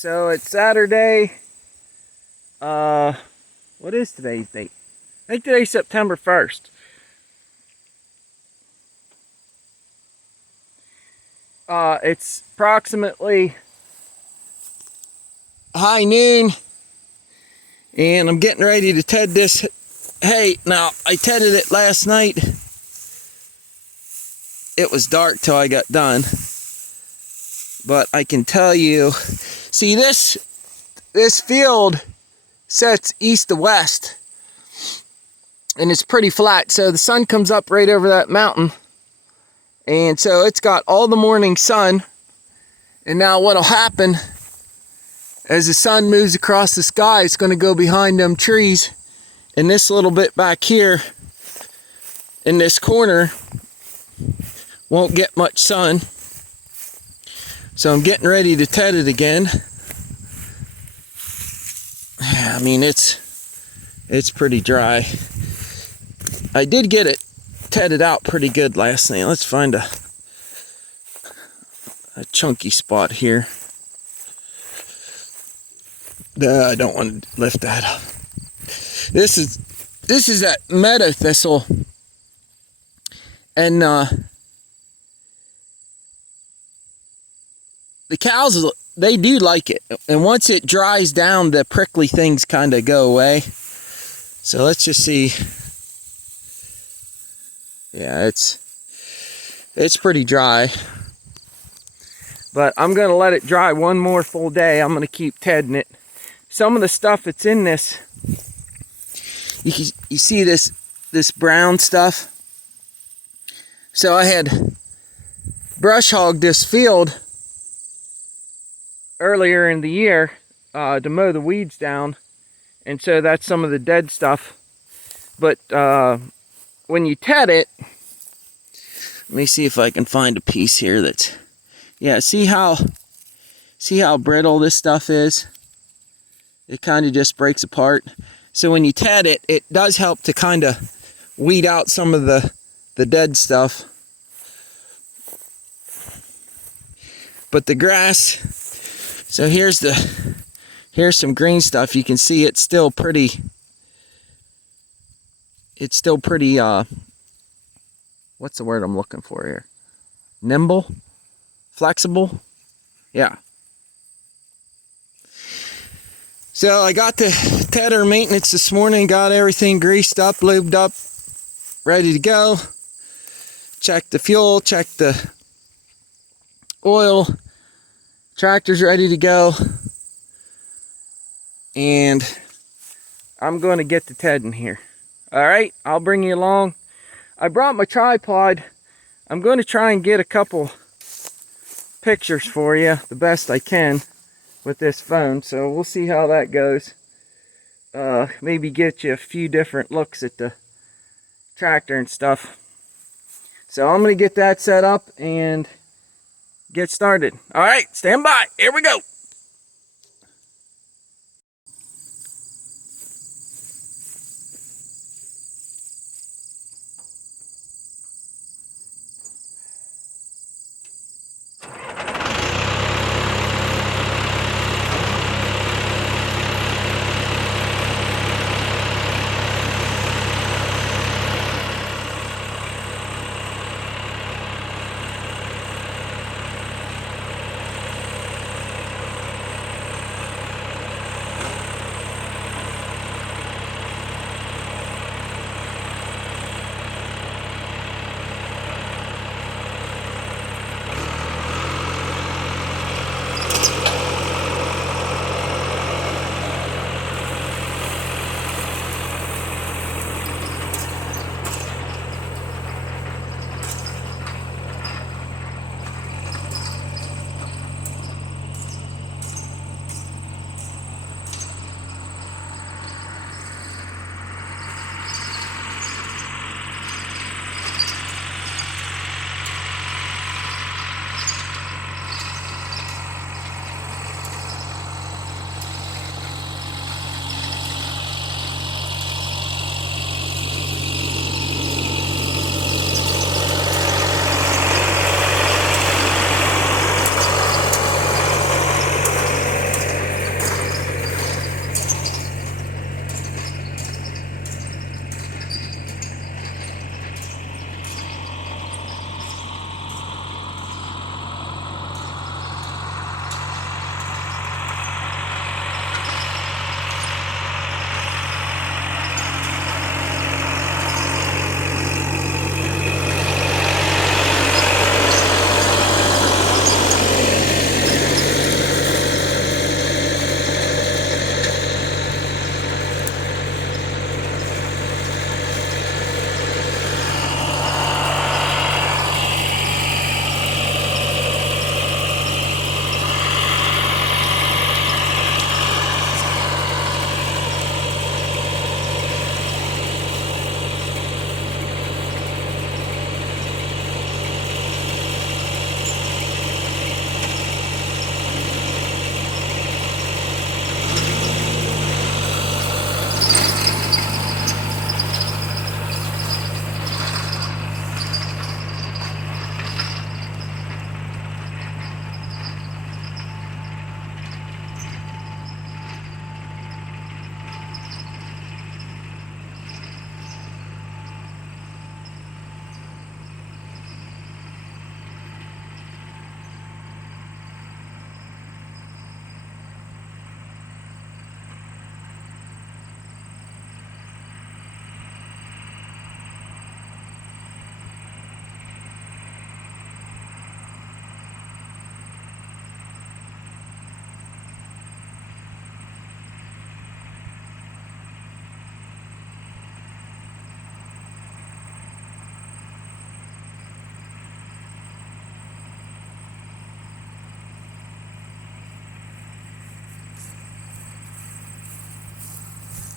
So it's Saturday. What is today's date? I think today's September 1st. It's approximately high noon, and I'm getting ready to ted this hay. Now, I tedded it last night. It was dark till I got done. But I can tell you, see this field sets east to west, and it's pretty flat, so the sun comes up right over that mountain, and so it's got all the morning sun. And now what'll happen as the sun moves across the sky, it's going to go behind them trees, and this little bit back here in this corner won't get much sun. So I'm getting ready to ted it again. I mean, it's pretty dry. I did get it tedded out pretty good last night. Let's find a chunky spot here. I don't want to lift that up. This is that meadow thistle, and the cows, they do like it. And once it dries down, the prickly things kind of go away. So let's just see. Yeah, it's pretty dry. But I'm going to let it dry one more full day. I'm going to keep tedding it. Some of the stuff that's in this, you see this brown stuff? So I had brush hogged this field earlier in the year to mow the weeds down, and so that's some of the dead stuff. But when you ted it, let me see if I can find a piece here that's, yeah, see how brittle this stuff is? It kind of just breaks apart. So when you ted it, it does help to kind of weed out some of the dead stuff. But the grass, so here's some green stuff. You can see it's still pretty what's the word I'm looking for here? Nimble? Flexible? Yeah. So I got the tedder maintenance this morning, got everything greased up, lubed up, ready to go. Check the fuel, check the oil. Tractor's ready to go, and I'm going to get the tedding here. All right, I'll bring you along. I brought my tripod. I'm going to try and get a couple pictures for you, the best I can with this phone, so we'll see how that goes. Maybe get you a few different looks at the tractor and stuff. So I'm going to get that set up and get started. All right, stand by. Here we go.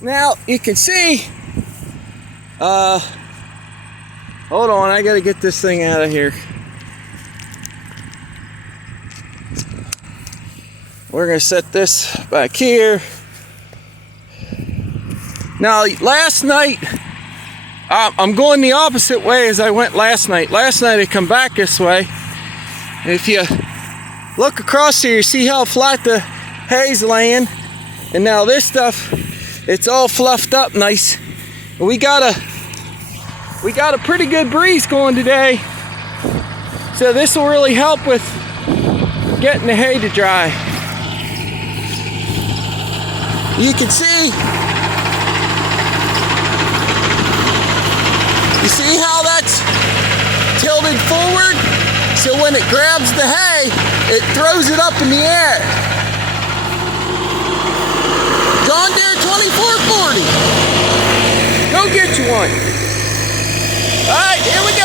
Now you can see, hold on, I gotta get this thing out of here. We're gonna set this back here. Now last night, I'm going the opposite way as I went last night. Last night I come back this way. And if you look across here, you see how flat the hay's laying. And now this stuff, it's all fluffed up nice. We got a pretty good breeze going today. So this will really help with getting the hay to dry. You can see, you see how that's tilted forward? So when it grabs the hay, it throws it up in the air. John Deere 2440. Go get you one. All right, here we go.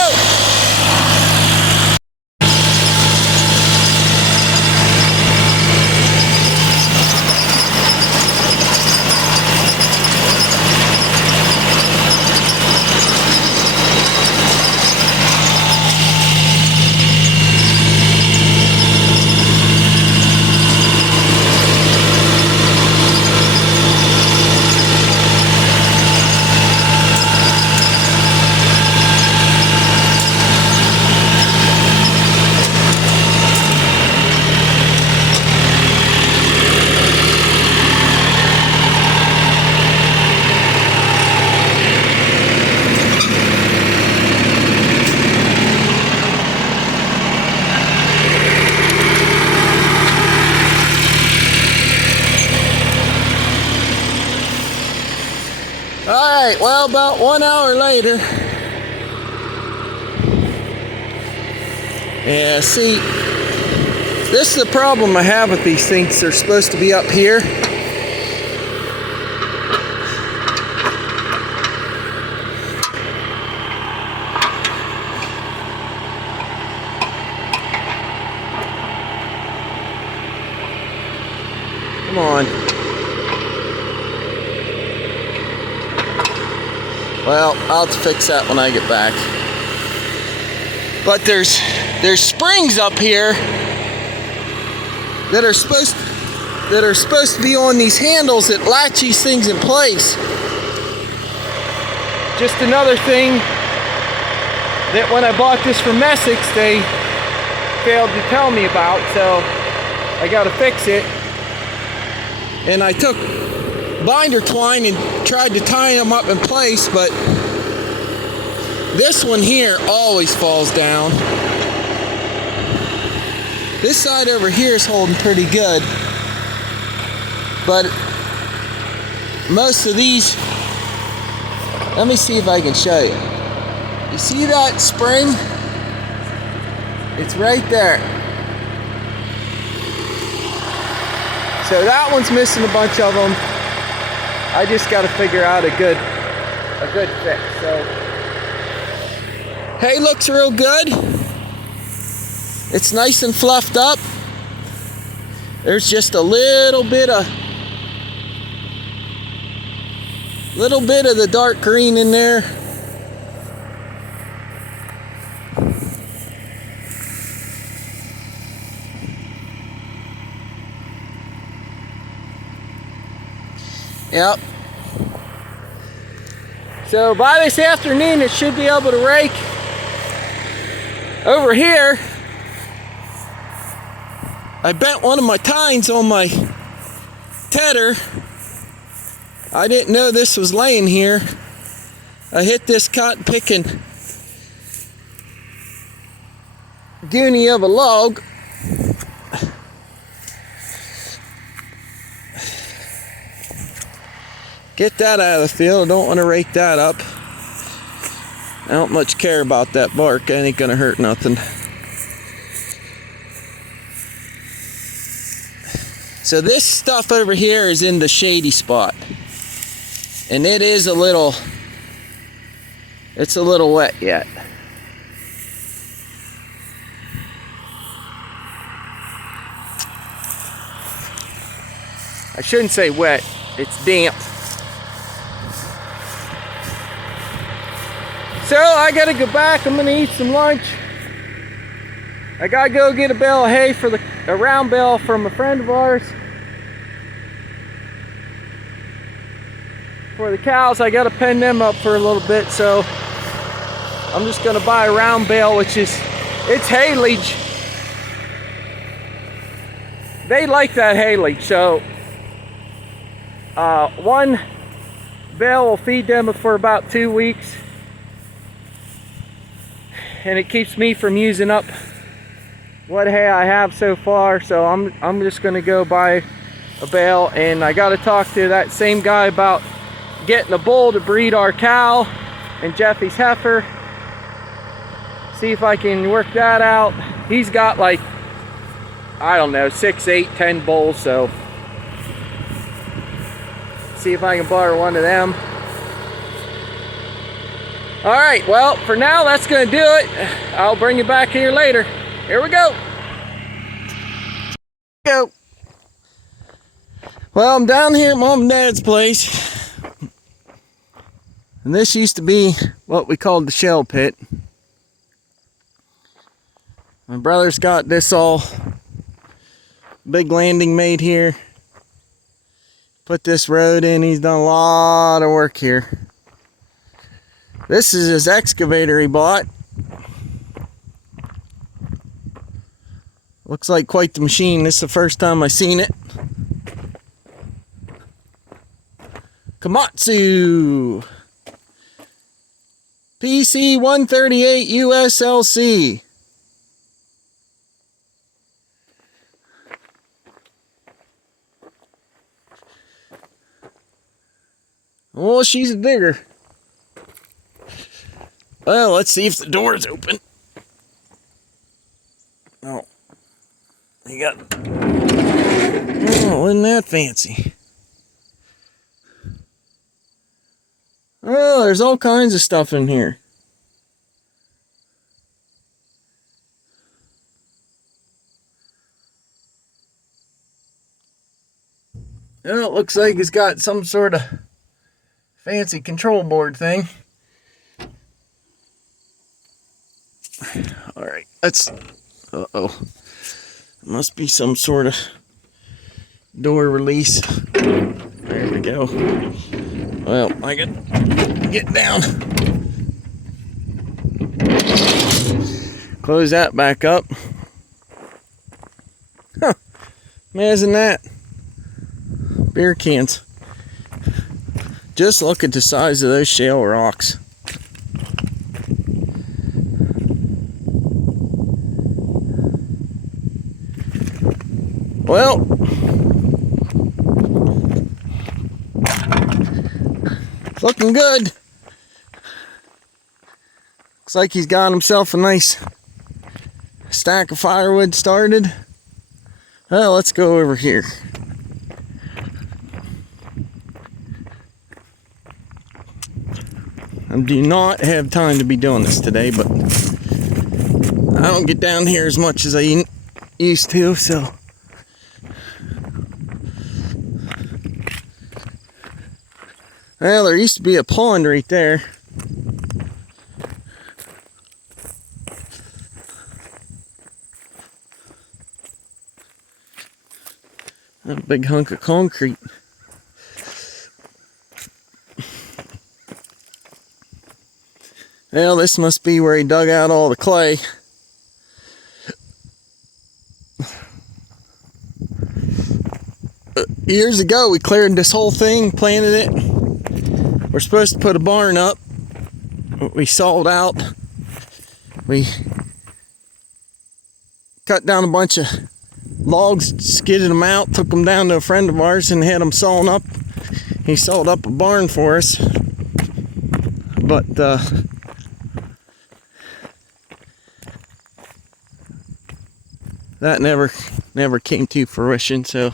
Alright, well, about 1 hour later. Yeah, see, this is the problem I have with these things. They're supposed to be up here. Come on. Well, I'll have to fix that when I get back. But there's springs up here that are supposed to be on these handles that latch these things in place. Just another thing that when I bought this from Essex, they failed to tell me about, so I gotta fix it. And I took binder twine and tried to tie them up in place, but this one here always falls down. This side over here is holding pretty good, but most of these, let me see if I can show you. You see that spring? It's right there. So that one's missing a bunch of them. I just got to figure out a good fix. So hay looks real good. It's nice and fluffed up. There's just a little bit of the dark green in there. Yep. So by this afternoon, it should be able to rake. Over here, I bent one of my tines on my tedder. I didn't know this was laying here. I hit this cotton picking goonie of a log. Get that out of the field. I don't want to rake that up. I don't much care about that bark. It ain't gonna hurt nothing. So this stuff over here is in the shady spot. And it is a little wet yet. I shouldn't say wet, it's damp. So I gotta go back. I'm gonna eat some lunch. I gotta go get a bale of hay for a round bale from a friend of ours. For the cows, I gotta pen them up for a little bit, so I'm just gonna buy a round bale, which is, it's haylage. They like that haylage, so one bale will feed them for about 2 weeks, and it keeps me from using up what hay I have so far. So I'm just gonna go buy a bale, and I gotta talk to that same guy about getting a bull to breed our cow and Jeffy's heifer. See if I can work that out. He's got like, I don't know, 6, 8, 10 bulls, so see if I can borrow one of them. All right, well, for now, that's gonna do it. I'll bring you back here later. Here we go. Well, I'm down here at Mom and Dad's place. And this used to be what we called the shell pit. My brother's got this all big landing made here. Put this road in. He's done a lot of work here. This is his excavator he bought. Looks like quite the machine. This is the first time I've seen it. Komatsu PC 138 USLC. Oh, she's a digger. Well, let's see if the door's open. Oh, you got. Oh, isn't that fancy? Oh, there's all kinds of stuff in here. Oh, it looks like it's got some sort of fancy control board thing. All right, let's. Uh-oh. Must be some sort of door release. There we go. Well, I can get down. Close that back up. Huh. Imagine that. Beer cans. Just look at the size of those shale rocks. Well, it's looking good. Looks like he's got himself a nice stack of firewood started. Well, let's go over here. I do not have time to be doing this today, but I don't get down here as much as I used to, so. Well, there used to be a pond right there. A big hunk of concrete. Well, this must be where he dug out all the clay. Years ago, we cleared this whole thing, planted it. We're supposed to put a barn up. We sawed out. We cut down a bunch of logs, skidded them out, took them down to a friend of ours and had them sawn up. He sawed up a barn for us. But, that never came to fruition, so.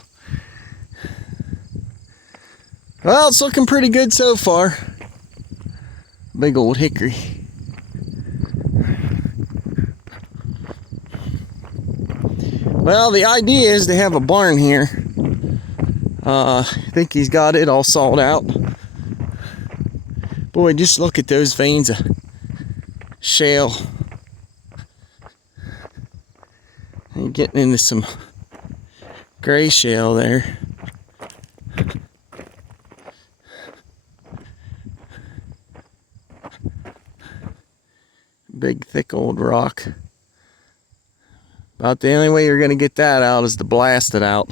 Well, it's looking pretty good so far. Big old hickory. Well, the idea is to have a barn here. I think he's got it all sawed out. Boy, just look at those veins of shale. And getting into some gray shale there. Big thick old rock. About the only way you're going to get that out is to blast it out.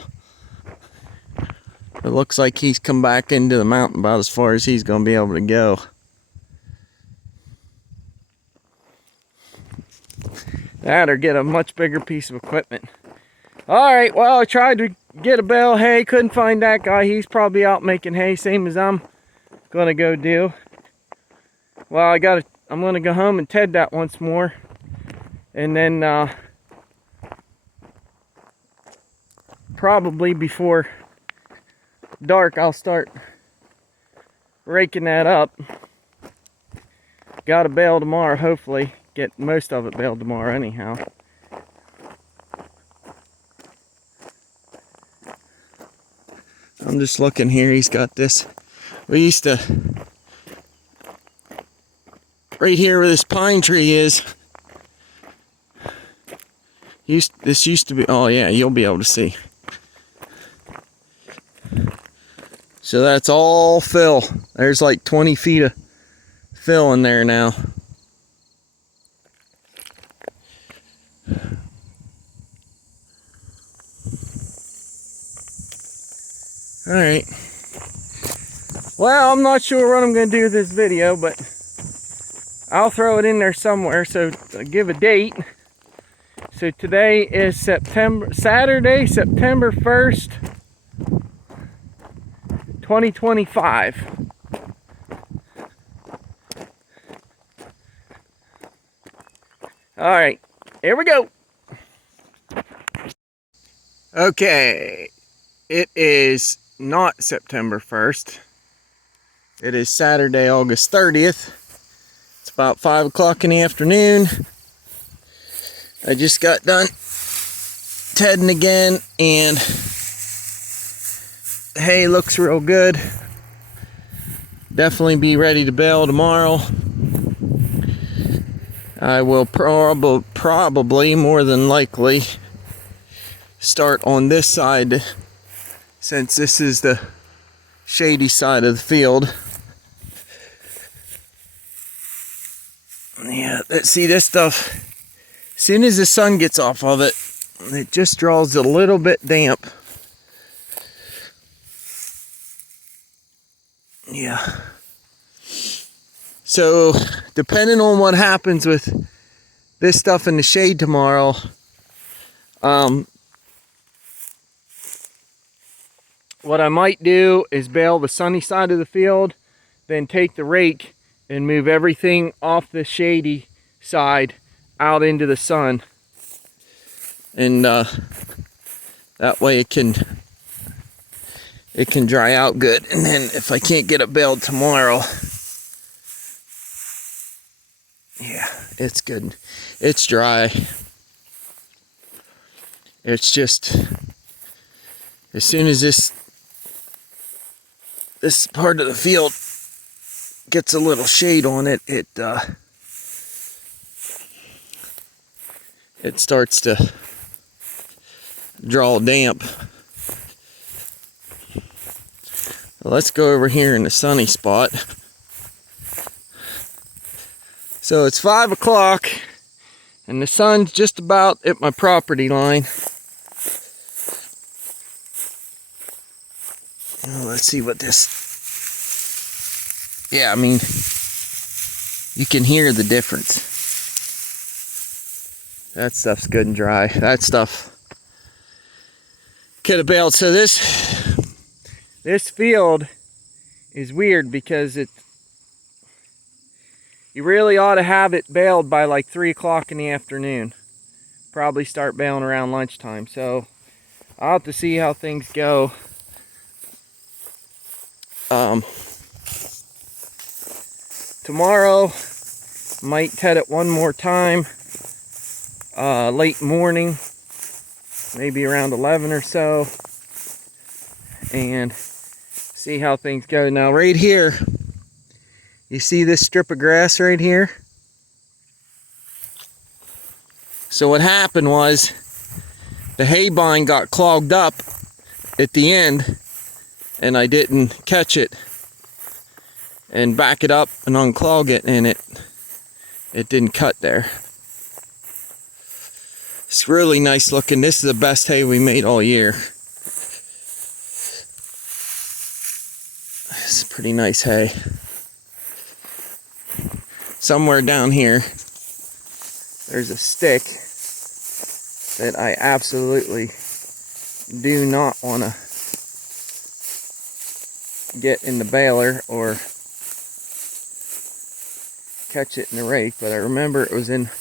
It looks like he's come back into the mountain about as far as he's going to be able to go. That or get a much bigger piece of equipment. Alright, well, I tried to get a bale of hay, couldn't find that guy. He's probably out making hay, same as I'm going to go do. Well, I'm going to go home and ted that once more. And then probably before dark I'll start raking that up. Got a bale tomorrow, hopefully. Get most of it baled tomorrow anyhow. I'm just looking here, he's got this. We used to, right here where this pine tree is, this used to be, oh yeah, you'll be able to see. So that's all fill. There's like 20 feet of fill in there now. Alright. Well, I'm not sure what I'm going to do with this video, but I'll throw it in there somewhere, so I'll give a date. So today is Saturday, September 1st, 2025. Alright, here we go. Okay, it is not September 1st. It is Saturday, August 30th. It's about 5 o'clock in the afternoon. I just got done tedding again, and the hay looks real good. Definitely be ready to bale tomorrow. I will probably, more than likely, start on this side, since this is the shady side of the field. Yeah, see this stuff, as soon as the sun gets off of it, it just draws a little bit damp. Yeah. So, depending on what happens with this stuff in the shade tomorrow, what I might do is bale the sunny side of the field, then take the rake and move everything off the shady side out into the sun. And that way it can dry out good. And then if I can't get it baled tomorrow, yeah, it's good. It's dry. It's just, as soon as this part of the field gets a little shade on it, it starts to draw damp. Well, let's go over here in the sunny spot. So it's 5 o'clock and the sun's just about at my property line. Oh, let's see what this, yeah, I mean, you can hear the difference. That stuff's good and dry. That stuff could have baled. So this field is weird because you really ought to have it baled by like 3 o'clock in the afternoon. Probably start baling around lunchtime. So I'll have to see how things go. Tomorrow, might ted it one more time, late morning, maybe around 11 or so, and see how things go. Now right here, you see this strip of grass right here? So what happened was the haybine got clogged up at the end, and I didn't catch it and back it up and unclog it, and it didn't cut there. It's really nice looking. This is the best hay we made all year. It's pretty nice hay. Somewhere down here, there's a stick that I absolutely do not want to get in the baler or catch it in the rake, but I remember it was in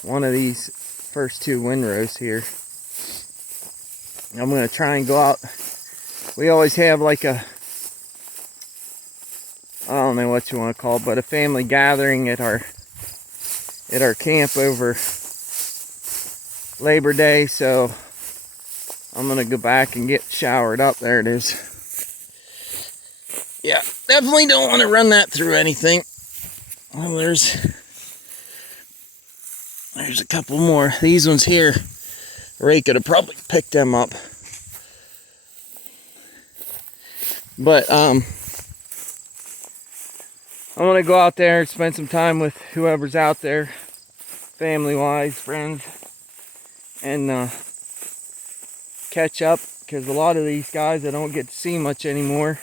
one of these first two windrows here. I'm going to try and go out. We always have like a, I don't know what you want to call it, but a family gathering at our camp over Labor Day, so I'm gonna go back and get showered up. There it is. Yeah, definitely don't want to run that through anything. Well, there's a couple more. These ones here, Ray could have probably picked them up, but I'm gonna go out there and spend some time with whoever's out there, family-wise, friends, and catch up, because a lot of these guys I don't get to see much anymore.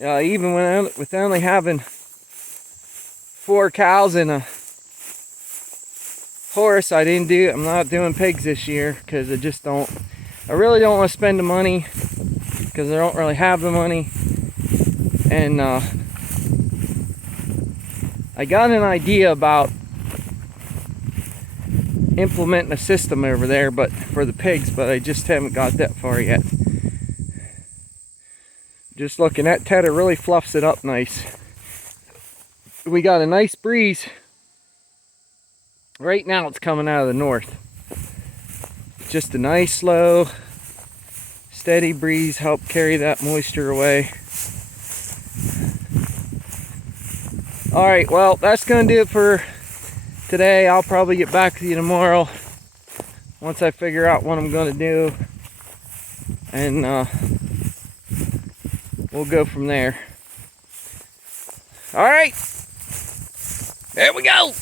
Even with only having 4 cows and a horse, I'm not doing pigs this year, because I really don't want to spend the money, because I don't really have the money. And I got an idea about implementing a system over there, but for the pigs, but I just haven't got that far yet. Just looking at Tedder really fluffs it up nice. We got a nice breeze. Right now it's coming out of the north. Just a nice slow, steady breeze help carry that moisture away. Alright, well, that's going to do it for today. I'll probably get back to you tomorrow once I figure out what I'm going to do. And we'll go from there. Alright, there we go.